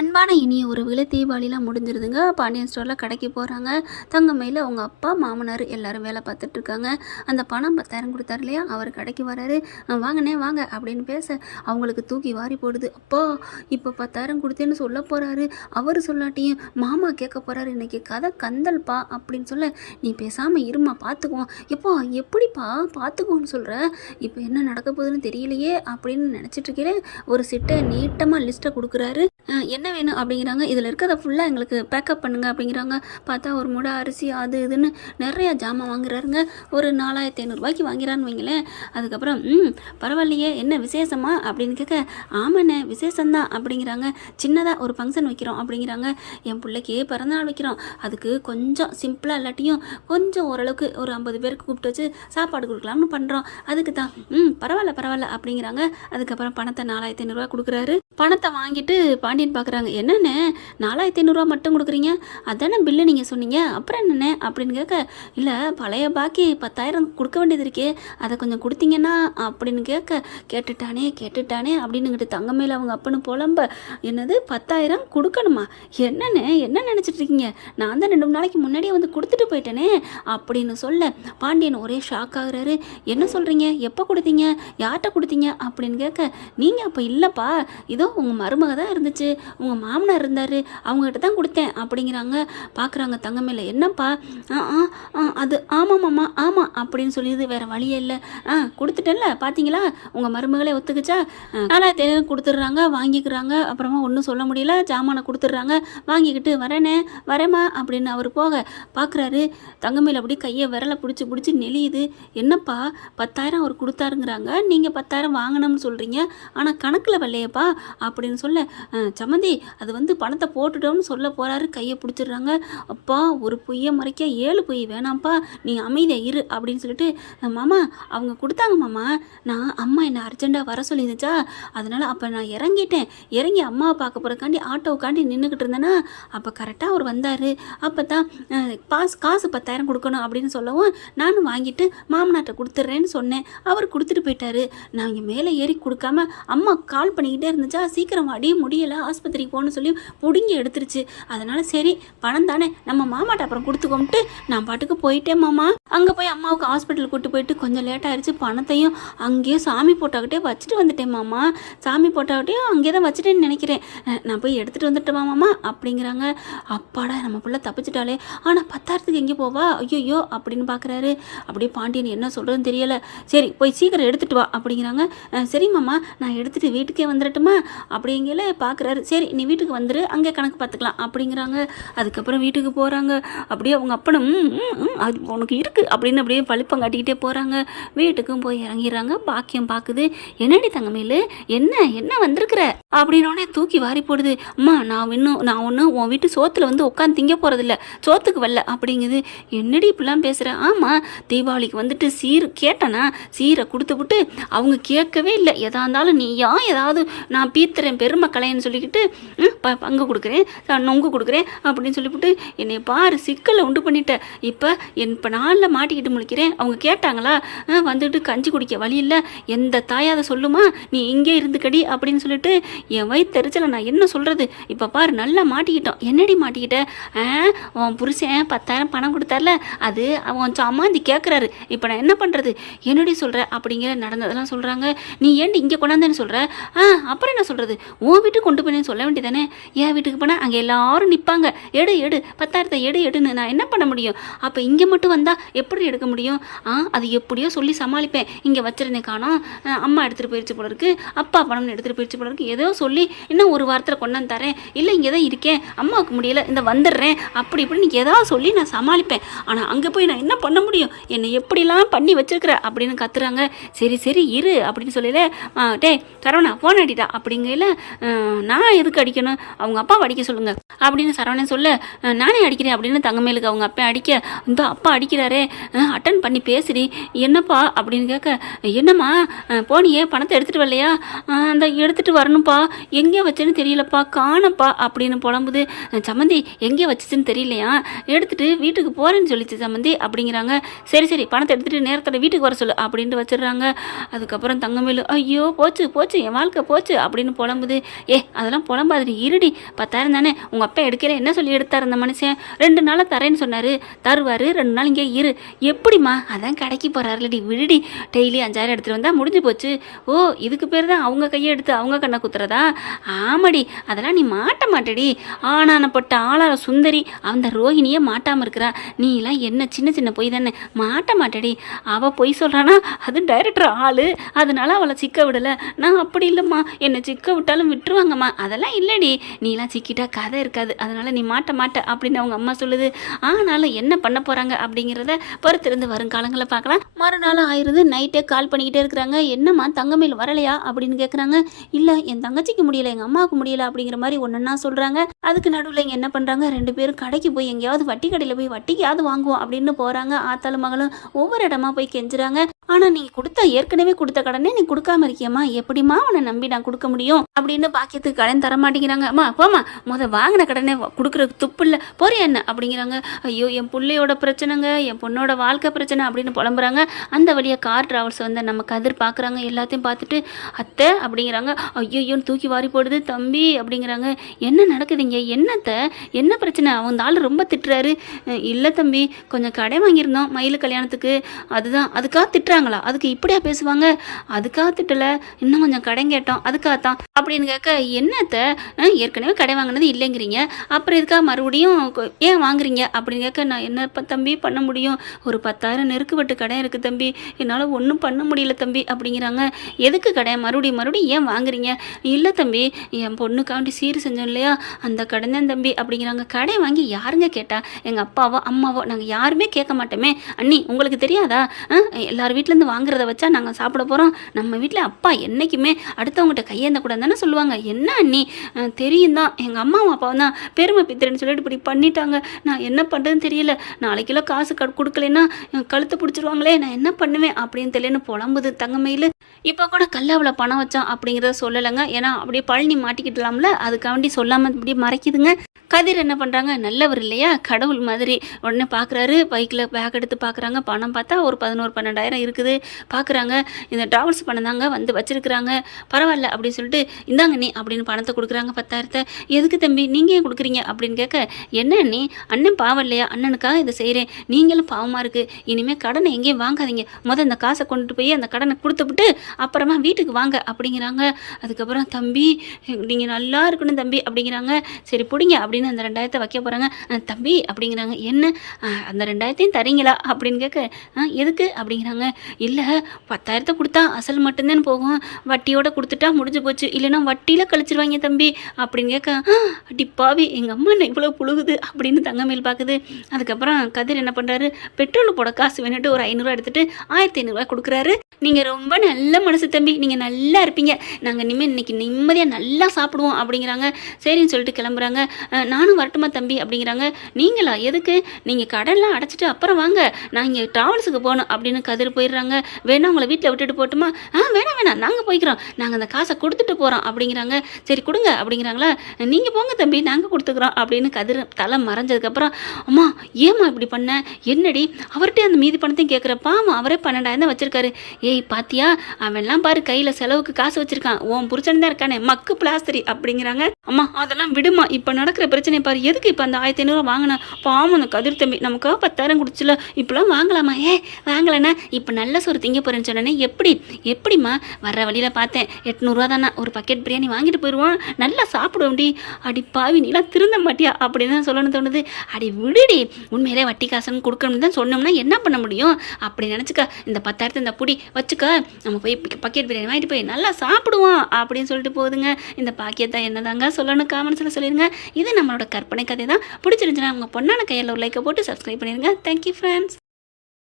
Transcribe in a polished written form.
அன்பான இனிய உறவுகளே, தீபாவளிலாம் முடிஞ்சிருதுங்க. பாண்டியன் ஸ்டோரில் கடைக்கு போகிறாங்க. தங்கமயில அவங்க அப்பா மாமனார் எல்லாரும் வேலை பார்த்துட்ருக்காங்க. அந்த பணம் 10,000 கொடுத்தாரு இல்லையா, அவர் கடைக்கு வராரு. வாங்கண்ணே வாங்க அப்படின்னு பேச அவங்களுக்கு தூக்கி வாரி போடுது. அப்பா இப்போ 10,000 கொடுத்தேன்னு சொல்ல போகிறாரு. அவர் சொல்லாட்டியும் மாமா கேட்க போகிறாரு. இன்றைக்கி கதை கந்தல்ப்பா அப்படின்னு சொல்ல, நீ பேசாமல் இருமா பார்த்துக்குவோம். எப்போ எப்படிப்பா பார்த்துக்குவோன்னு சொல்கிற, இப்போ என்ன நடக்க போகுதுன்னு தெரியலையே அப்படின்னு நினச்சிட்ருக்கிறேன். ஒரு சிட்டை நீட்டமாக லிஸ்ட்டை கொடுக்குறாரு. என்ன வேணும் அப்படிங்கிறாங்க. இதில் இருக்கிறத ஃபுல்லாக எங்களுக்கு பேக்கப் பண்ணுங்க அப்படிங்கிறாங்க. பார்த்தா ஒரு மூடை அரிசி அது இதுன்னு நிறையா ஜாமான் வாங்குறாருங்க. ஒரு 4,500 வாங்கிறான்னு வைங்களேன். அதுக்கப்புறம் பரவாயில்லையே, என்ன விசேஷமா அப்படின்னு கேட்க, ஆமாண்ணே விசேஷந்தான் அப்படிங்கிறாங்க. சின்னதாக ஒரு ஃபங்க்ஷன் வைக்கிறோம் அப்படிங்கிறாங்க. என் பிள்ளைக்கு பிறந்தநாள் வைக்கிறோம், அதுக்கு கொஞ்சம் சிம்பிளாக இல்லாட்டியும் கொஞ்சம் ஓரளவுக்கு ஒரு 50 பேருக்கு கூப்பிட்டு வச்சு சாப்பாடு கொடுக்கலாம்னு பண்ணுறோம். அதுக்கு தான் பரவாயில்ல அப்படிங்கிறாங்க. அதுக்கப்புறம் பணத்தை 4,500 கொடுக்குறாரு. பணத்தை வாங்கிட்டு பாண்டியன் பார்க்குறாங்க. என்னென்ன 4,500 மட்டும் கொடுக்குறீங்க, அதானே பில்லு நீங்கள் சொன்னீங்க, அப்புறம் என்னென்ன அப்படின்னு கேட்க, இல்லை பழைய பாக்கி 10,000 கொடுக்க வேண்டியது இருக்கே, அதை கொஞ்சம் கொடுத்தீங்கன்னா அப்படின்னு கேட்டுட்டானே அப்படின்னுங்கிட்டு தங்கமேல அவங்க அப்பன்னு புலம்ப, என்னது 10,000 கொடுக்கணுமா, என்ன நினச்சிட்டு இருக்கீங்க, நான் தான் 2 நாளைக்கு முன்னாடியே வந்து கொடுத்துட்டு போயிட்டேனே அப்படின்னு சொல்ல, பாண்டியன் ஒரே ஷாக் ஆகுறாரு. என்ன சொல்கிறீங்க, எப்போ கொடுத்தீங்க, யார்கிட்ட கொடுத்தீங்க அப்படின்னு கேட்க, நீங்கள் அப்போ இல்லைப்பா, இதோ உங்கள் மருமக தான் இருந்துச்சு, உங்கள் மாமனார் இருந்தார், அவங்ககிட்ட தான் கொடுத்தேன் அப்படிங்கிறாங்க. பார்க்குறாங்க தங்கமேல. என்னப்பா, அது ஆமாம்மாம்மா ஆமாம் அப்படின்னு சொல்லிடுது. வேறு வழியே இல்லை. கொடுத்துட்டேன்ல பார்த்தீங்களா, உங்கள் மருமகளே ஒத்துக்குச்சா, 4,500 கொடுத்துட்றாங்க, வாங்கிக்கிறாங்க. அப்புறமா ஒன்றும் சொல்ல முடியல, ஜாமானை கொடுத்துட்றாங்க, வாங்கிக்கிட்டு வரேம்மா அப்படின்னு அவர் போக பார்க்குறாரு. தங்கமேல அப்படி கையை விரலை பிடிச்சி நெளியுது. என்னப்பா 10,000 அவர் கொடுத்தாருங்கிறாங்க, நீங்கள் 10,000 வாங்கணும்னு சொல்கிறீங்க, ஆனால் கணக்கில் வரலையப்பா அப்படின்னு சொல்ல, சம்மந்தி அது வந்து பணத்தை போட்டுட்டோம்னு சொல்ல போகிறாரு. கையை பிடிச்சிடுறாங்க. அப்பா ஒரு பொய்யை மறைக்க 7 பொய் வேணாம்ப்பா, நீ அமைதியாக இரு அப்படின்னு சொல்லிட்டு, மாமா அவங்க கொடுத்தாங்க மாமா, நான் அம்மா என்னை அர்ஜெண்ட்டாக வர சொல்லியிருந்துச்சா, அதனால் அப்போ நான் இறங்கி அம்மாவை பார்க்க போகிறக்காண்டி ஆட்டோவுக்காண்டி நின்றுக்கிட்டு இருந்தேன்னா, அப்போ கரெக்டாக அவர் வந்தார். அப்போ தான் காசு 10,000 கொடுக்கணும் அப்படின்னு சொல்லவும், நானும் வாங்கிட்டு மாமனாட்ட கொடுத்துட்றேன்னு சொன்னேன். அவர் கொடுத்துட்டு போயிட்டாரு. நான் இங்கே மேலே ஏறி கொடுக்காம அம்மா கால் பண்ணிக்கிட்டே இருந்துச்சா, சீக்கிரம் அடி முடியலை ஆஸ்பத்திரிக்கு போகணும்னு சொல்லி பிடுங்கி எடுத்துருச்சு. அதனால் சரி பணம் தானே நம்ம மாமாட்ட அப்புறம் கொடுத்துக்கோம்ட்டு நான் பாட்டுக்கு போயிட்டேன் மாமா. அங்கே போய் அம்மாவுக்கு ஹாஸ்பிட்டலுக்கு கூப்பிட்டு போயிட்டு கொஞ்சம் லேட் ஆயிடுச்சு. பணத்தையும் அங்கேயே சாமி போட்டாக்கிட்டே வச்சுட்டு வந்துட்டேன் மாமா, சாமி போட்டாக்கிட்டேயும் அங்கே தான் வச்சுட்டேன்னு நினைக்கிறேன், நான் போய் எடுத்துகிட்டு வந்துட்டேன் மாமா அப்படிங்கிறாங்க. அப்பாடா நம்ம பிள்ளை தப்பிச்சிட்டாலே, ஆனால் 10,000 எங்கே போவா, ஐயோ அப்படின்னு பார்க்குறாரு. அப்படியே பாண்டியன் என்ன சொல்கிறதுன்னு தெரியலை. சரி போய் சீக்கிரம் எடுத்துகிட்டு வா அப்படிங்கிறாங்க. சரி மாமா நான் எடுத்துகிட்டு வீட்டுக்கே வந்துடட்டுமா அப்படிங்கல பார்க்குறாரு. சரி நீ வீட்டுக்கு வந்துரு, அங்கே கணக்கு பார்த்துக்கலாம் அப்படிங்கிறாங்க. அதுக்கப்புறம் வீட்டுக்கு போகிறாங்க. அப்படியே அவங்க அப்பனும் அது உனக்கு இருக்குது அப்படின்னு அப்படியே பழிப்பம் காட்டிக்கிட்டே போகிறாங்க. வீட்டுக்கும் போய் இறங்கிடுறாங்க. பாக்கியம் பார்க்குது. என்னடி தங்கமேலு என்ன வந்திருக்கிற அப்படின்னோடனே தூக்கி வாரி போடுது. அம்மா நான் ஒன்று உன் வீட்டு சோத்தில் வந்து உட்காந்து திங்க போகிறதில்ல, சோத்துக்கு வரல அப்படிங்குது. என்னடி இப்படிலாம் பேசுகிறேன், ஆமாம் தீபாவளிக்கு வந்துட்டு சீர் கேட்டேனா, சீரை கொடுத்துவிட்டு அவங்க கேட்கவே இல்லை, எதா இருந்தாலும் நீயா ஏதாவது நான் பீத்துறேன் பெருமை கலைன்னு சொல்லிக்கிட்டு பங்கு கொடுக்குறேன் நொங்கு கொடுக்குறேன் அப்படின்னு சொல்லிவிட்டு என்னை பாரு சிக்கலை உண்டு பண்ணிட்டேன். இப்போ நாளில் மாட்டிக்கிட்டு முழிக்கிறேன். அவங்க கேட்டாங்களா, வந்துட்டு கஞ்சி குடிக்க வழி இல்லை, எந்த தாயாத சொல்லுமா, நீ இங்கே இருந்துக்கடி அப்படின்னு சொல்லிட்டு என் வயிற்றுச்சல நான் என்ன சொல்கிறது. இப்போ பாரு நல்லா மாட்டிக்கிட்டோம். என்னடி மாட்டிக்கிட்ட, உன் புருஷன் 10,000 பணம் கொடுத்தார்ல, அது அவன் அம்மாந்தி கேட்குறாரு, இப்போ நான் என்ன பண்ணுறது, என்னடி சொல்கிற அப்படிங்கிற நடந்ததெல்லாம் சொல்கிறாங்க. நீ ஏன்டி இங்கே கொண்டாந்தேன்னு சொல்கிற, அப்புறம் என்ன சொல்கிறது, உன் வீட்டுக்கு கொண்டு போனேன்னு சொல்ல வேண்டியதானே, என் வீட்டுக்கு போனால் அங்கே எல்லாரும் நிற்பாங்க, எடு 10,000 எடுன்னு நான் என்ன பண்ண முடியும், அப்போ இங்கே மட்டும் வந்தால் எப்படி எடுக்க முடியும், அது எப்படியோ சொல்லி சமாளிப்பேன். இங்கே வச்சிருந்தேன் காணோம், அம்மா எடுத்துகிட்டு போயிடுச்சு போல இருக்குது, அப்பா பணம் எடுத்துகிட்டு போயிடுச்சு போல இருக்குது, ஏதோ சொல்லி இன்னும் ஒரு வாரத்தில் கொண்டாந்து தரேன், இல்லை இங்கே தான் இருக்கேன் அம்மாவுக்கு முடியலை இந்த வந்துடுறேன் அப்படி இப்படி நீ ஏதாவது சொல்லி நான் சமாளிப்பேன். ஆனால் அங்கே போய் நான் என்ன பண்ண முடியும், என்னை எப்படிலாம் பண்ணி வச்சிருக்கிற அப்படின்னு கத்துறாங்க. சரி இரு அப்படின்னு சொல்லல, டே சரவணா ஃபோன் அடிட்டா அப்படிங்கல, நான் எதுக்கு அடிக்கணும், அவங்க அப்பாவை அடிக்க சொல்லுங்க அப்படின்னு சரவணன் சொல்ல, நானே அடிக்கிறேன் அப்படின்னு தங்கமேலுக்கு அவங்க அப்பா அடிக்க, இந்த அப்பா அடிக்கிறாரே அட்டன் பண்ணி பேசுடி, என்னப்பா அப்படின்னு கேட்க, என்னம்மா போனியே பணத்தை எடுத்துகிட்டு வரலையா? அந்த எடுத்துகிட்டு வரணும்ப்பா, எங்கே வச்சேன்னு தெரியலப்பா, காணப்பா அப்படின்னு புலம்புது. சம்மந்தி எங்கே வச்சுச்சுன்னு தெரியலையா, எடுத்துகிட்டு வீட்டுக்கு போகிறேன்னு சொல்லிச்சு சம்மந்தி அப்படிங்கிறாங்க. சரி சரி பணத்தை எடுத்துகிட்டு நேரத்தோட வீட்டுக்கு வர சொல்லு அப்படின்ட்டு வச்சிடுறாங்க. அதுக்கப்புறம் தங்கமேலு ஐயோ போச்சு போச்சு என் வாழ்க்கை போச்சு அப்படின்னு புலம்புது. அதெல்லாம் புலம்பாதிரி, இருடி 10,000 தானே உங்கள் அப்பா எடுக்கிற, என்ன சொல்லி எடுத்தார் அந்த மனுஷன்? 2 நாளாக தரேன்னு சொன்னார், தருவார், 2 நாள் இங்கே இரு. எப்படிம்மா? அதான் கடைக்கு போகிறாருலடி, விடுடி, டெய்லி 5,000 எடுத்துகிட்டு வந்தால் முடிஞ்சு போச்சு. ஓ இதுக்கு பேர் தான் அவங்க கையை எடுத்து அவங்க கண்ணை குத்துறதா? ஆமாடி, அதெல்லாம் நீ மாட்ட மாட்டடி. ஆனானப்பட்ட ஆளார சுந்தரி அந்த ரோஹிணியே மாட்டாமல் இருக்கிறா, நீ எல்லாம் என்ன சின்ன சின்ன பொய் தானே, மாட்ட மாட்டடி. அவள் பொய் சொல்கிறானா, அது டைரக்டர் ஆள், அதனால அவளை சிக்க விடலை. நான் அப்படி இல்லைம்மா, என்னை சிக்க விட்டாலும் விட்டுருவாங்கம்மா. அதெல்லாம் இல்லடி, நீலாம் சிக்கிட்டா கதை இருக்காது, அதனால நீ மாட்ட மாட்ட அப்படின்னு அவங்க அம்மா சொல்லுது. ஆனாலும் என்ன பண்ண போகிறாங்க அப்படிங்கிறத பொறுத்திருந்து வருங்காலங்களை பார்க்கலாம். மறுநாள் ஆயிடுது, நைட்டே கால் பண்ணிக்கிட்டே இருக்கிறாங்க. என்னம்மா தங்கமேல் வரலையா அப்படின்னு கேட்குறாங்க. இல்லை என் தங்கச்சிக்கு முடியல, எங்கள் அம்மாவுக்கு முடியல அப்படிங்கிற மாதிரி ஒன்றுன்னா சொல்கிறாங்க. அதுக்கு நடுவில் இங்கே என்ன பண்ணுறாங்க, 2 பேரும் கடைக்கு போய் எங்கேயாவது வட்டி கடையில் போய் வட்டிக்காவது வாங்குவோம் அப்படின்னு போகிறாங்க. ஆத்தாலும் மகளும் ஒவ்வொரு இடமா போய் கெஞ்சுறாங்க. ஆனால் நீங்கள் கொடுத்த ஏற்கனவே கொடுத்த கடனே நீ கொடுக்காம இருக்கியம்மா, எப்படிம்மா உன்னை நம்பி நான் கொடுக்க முடியும் அப்படின்னு பாக்கியத்துக்கு கடன் தர மாட்டேங்கிறாங்க. அம்மா போமா, வாங்கின கடனே கொடுக்குறதுக்கு துப்பு இல்லை, போறியா என்ன அப்படிங்கிறாங்க. ஐயோ என் பிள்ளையோட பிரச்சனைங்க, என் பொண்ணோட வாழ்க்கை பிரச்சனை அப்படின்னு புலம்புறாங்க. அந்த வழியாக கார் டிராவல்ஸ் வந்து நம்ம கதிர் பார்க்குறாங்க. எல்லாத்தையும் பார்த்துட்டு அத்தை அப்படிங்கிறாங்க. ஐயோன்னு தூக்கி வாரி போடுது. தம்பி அப்படிங்கிறாங்க. என்ன நடக்குதுங்க, என்னத்தை, என்ன பிரச்சனை? அவங்க ஆள் ரொம்ப திட்டுறாரு. இல்லை தம்பி, கொஞ்சம் கடை வாங்கியிருந்தோம் மயில் கல்யாணத்துக்கு, அதுதான். அதுக்காக திட்டுறாங்களா? அதுக்கு இப்படியா பேசுவாங்க? அதுக்காக திட்டல, இன்னும் கொஞ்சம் கடை கேட்டோம் அதுக்காகத்தான் அப்படின்னு கேட்க, என்னத்தை ஏற்கனவே கடை வாங்கினது இல்லைங்கிறீங்க, அப்புறம் இதுக்காக மறுபடியும் ஏன் வாங்குறீங்க அப்படின்னு கேட்க, நான் என்ன தம்பி பண்ண முடியும், ஒரு 10,000 நெருக்கு வெட்டு கடை இருக்குது தம்பி, என்னால் ஒன்றும் பண்ண முடியல தம்பி அப்படிங்கிறாங்க. எதுக்கு கடை மறுபடியும் ஏன் வாங்குறீங்க? இல்லை தம்பி, என் பொண்ணுக்காண்டி சீர் செஞ்சோம் இல்லையா, அந்த கடை தான் தம்பி அப்படிங்கிறாங்க. கடை வாங்கி யாருங்க கேட்டா? எங்கள் அப்பாவோ அம்மாவோ, நாங்கள் யாருமே கேட்க மாட்டோமே. அண்ணி உங்களுக்கு தெரியாதா, எல்லார் வீட்டிலேருந்து வாங்குறத வச்சா நாங்கள் சாப்பிட போகிறோம், நம்ம வீட்டில் அப்பா என்றைக்குமே அடுத்தவங்ககிட்ட கையேந்த கூட தானே சொல்லுவாங்க. என்ன அண்ணி, தெரியும் தான், எங்கள் அம்மாவும் அப்பாவும் தான் பெருமை பித்திரன்னு சொல்லிட்டு இப்படி பண்ணிட்டாங்க, நான் என்ன பண்ணுறதுன்னு தெரியல, நாளைக்குள்ள காசு கொடுக்கலன்னா கழுத்தை பிடிச்சிருவாங்களே, நான் என்ன பண்ணுவேன் அப்படின்னு தெரியலன்னு புலம்புது தங்கமயில். இப்போ கூட கல்லாவில் பணம் வச்சோம் அப்படிங்கிறத சொல்லலைங்க, ஏன்னா அப்படியே பழனி மாட்டிக்கிட்டலாம்ல, அதுக்காண்டி சொல்லாமல் இப்படி மறைக்குதுங்க. கதிர் என்ன பண்ணுறாங்க, நல்லவர் இல்லையா, கடவுள் மாதிரி. உடனே பார்க்குறாரு, பைக்கில் பேக் எடுத்து பார்க்குறாங்க, பணம் பார்த்தா ஒரு 11-12,000 இருக்குது. பார்க்குறாங்க, இந்த டிராவல்ஸ் பணம் தாங்க வந்து வச்சுருக்குறாங்க, பரவாயில்ல அப்படின்னு சொல்லிட்டு இந்தாங்க நீ அப்படின்னு பணத்தை கொடுக்குறாங்க 10,000. எதுக்கு தம்பி நீங்கள் ஏன் கொடுக்குறீங்க அப்படின்னு கேட்க, என்ன நீ அண்ணன் பாவம் இல்லையா, அண்ணனுக்காக இதை செய்கிறேன், நீங்களும் பாவமாக இருக்குது, இனிமேல் கடனை எங்கேயும் வாங்காதீங்க, இந்த காசை கொண்டுட்டு போய் அந்த கடனை கொடுத்துவிட்டு அப்புறமா வீட்டுக்கு வாங்க அப்படிங்கிறாங்க. அதுக்கப்புறம் தம்பி நீங்கள் நல்லா இருக்கணும் தம்பி அப்படிங்கிறாங்க. சரி பிடிங்க அப்படின்னு அந்த 2,000 வைக்க போகிறாங்க. தம்பி அப்படிங்கிறாங்க. என்ன அந்த 2,000 தரீங்களா அப்படின்னு கேட்க, எதுக்கு அப்படிங்கிறாங்க. இல்லை 10,000 கொடுத்தா அசல் மட்டும்தான் போகும், வட்டியோட கொடுத்துட்டா முடிஞ்சு போச்சு, இல்லைன்னா வட்டியில் கழிச்சிருவாங்க தம்பி அப்படின்னு கேட்க, அடிப்பாவி எங்கள் அம்மா என்ன இவ்வளோ புழுகுது அப்படின்னு தங்கமேல் பார்க்குது. அதுக்கப்புறம் கதிர் என்ன பண்ணுறாரு, பெட்ரோல் போட காசு வேணுட்டு ஒரு 500 எடுத்துட்டு 1,500 கொடுக்குறாரு. நீங்கள் ரொம்ப நல்ல மனசு தம்பி, நீங்கள் நல்லா இருப்பீங்க, நாங்கள் இனிமேல் இன்னைக்கு நிம்மதியாக நல்லா சாப்பிடுவோம் அப்படிங்கிறாங்க. சரின்னு சொல்லிட்டு கிளம்புறாங்க. நானும் வரட்டுமா தம்பி அப்படிங்கிறாங்க. நீங்களா, எதுக்கு? நீங்கள் கடன்லாம் அடைச்சிட்டு அப்புறம் வாங்க, நான் இங்கே ட்ராவல்ஸுக்கு போகணும் அப்படின்னு கதிர் போயிடுறாங்க. வேணா உங்களை வீட்டில் விட்டுட்டு போட்டுமா? வேணாம் நாங்கள் போய்க்கிறோம், நாங்கள் அந்த காசை கொடுத்துட்டு போகிறோம் அப்படிங்கிறாங்க. சரி கொடுங்க அப்படிங்கிறாங்களா. நீங்கள் போங்க தம்பி, நாங்கள் கொடுத்துக்குறோம் அப்படின்னு கதிர் தலை மறைஞ்சதுக்கப்புறம், அம்மா ஏம்மா இப்படி பண்ண, என்னடி அவர்கிட்ட அந்த மீதி பணத்தையும் கேட்குறப்பா, அவரே 12,000 தான் வச்சிருக்காரு. ஏய் பாத்தியா, அவன்லாம் பாரு கையில் செலவுக்கு காசு வச்சிருக்கான், உன் புருஷன் தான் இருக்கானே மக்கு பிளாஸ்டரி அப்படிங்கிறாங்க. அம்மா அதெல்லாம் விடுமா, இப்போ நடக்கிற பிரச்சனை பாரு, எதுக்கு இப்போ அந்த 1,500 வாங்கினா? பாவம் அந்த கதிர் தம்பி, நமக்காக 10,000 கொடுச்சுல, இப்பெல்லாம் வாங்கலாமா? வாங்கலைண்ணா, இப்போ நல்ல சோறு திங்க போகிறேன்னு சொன்னேனே, எப்படிம்மா? வர்ற வழியில் பார்த்தேன் 800 தானே, ஒரு பக்கெட் பிரியாணி வாங்கிட்டு போயிடுவான், நல்லா சாப்பிடுவோம்டி. அடி பாவி நீலாம் திருந்த மாட்டியா அப்படின்னு தான் சொல்லணும்னு தோணுது. அடி விடுடி, உண்மையிலே வட்டி காசுன்னு கொடுக்கணும்னு தான் சொன்னோம்னா என்ன பண்ண முடியும் அப்படி நினச்சிக்க. இந்த 10,000 இந்த புடி வச்சுக்க, நம்ம போய் பக்கெட் பிரியாணி வாங்கிட்டு போய் நல்லா சாப்பிடுவோம் அப்படின்னு சொல்லிட்டு போகுதுங்க. இந்த பாக்கியத்தை என்னதாங்க சொல்லணும், காமெண்ட்ஸில் சொல்லிடுங்க. இது நம்மளோட கற்பனை கதை தான். பிடிச்சிருந்துச்சுன்னா உங்கள் பொண்ணான கையில் ஒரு லைக்கை போட்டு சப்ஸ்கிரைப் பண்ணிடுங்க. Thank you friends.